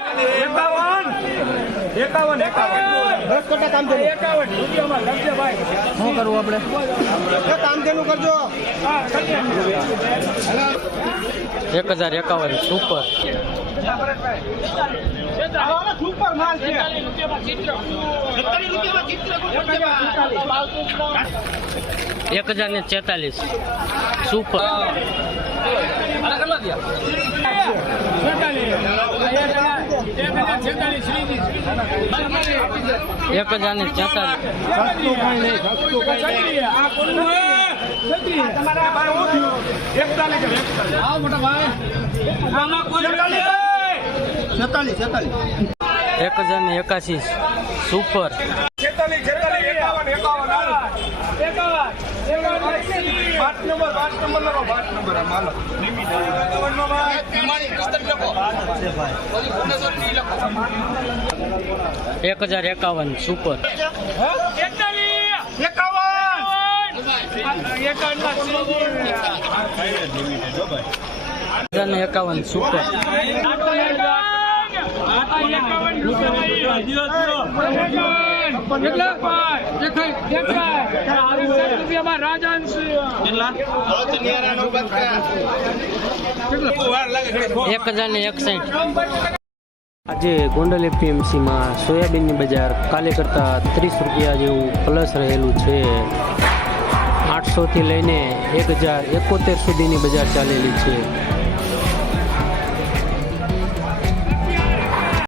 એકાવન. એકાવન એકાવન. દસ કામ એકાવન. રૂપિયામાં લખજે ભાઈ. શું કરવું આપણે? કામ તેનું કરજો. એક હજાર એકાવન સુપર સુપર માલ છે એક હજાર ને સુપર એકતાલીસ. છેતાલીસ છેતાલીસ એક હજાર ને એકાસી સુપર છેતાલીસ, છેતાલીસ, એકાવન, એકાવન, એકાવન, પાંચ નંબર, પાંચ નંબર લખો, પાંચ નંબર આમ હાલો. એકાવનમાં ભાઈ. એક હજાર એકાવન સુપર એકતાલીસ, એકાવન. સુપર ત્રીજી. એક હજાર ને એકસઠ આજે ગોંડલ એપીએમસીમાં સોયાબીનની બજાર કાલે કરતાં ત્રીસ રૂપિયા જેવું પ્લસ રહેલું છે. આઠસોથી લઈને એક હજાર એકોતેર સુધીની બજાર ચાલેલી છે.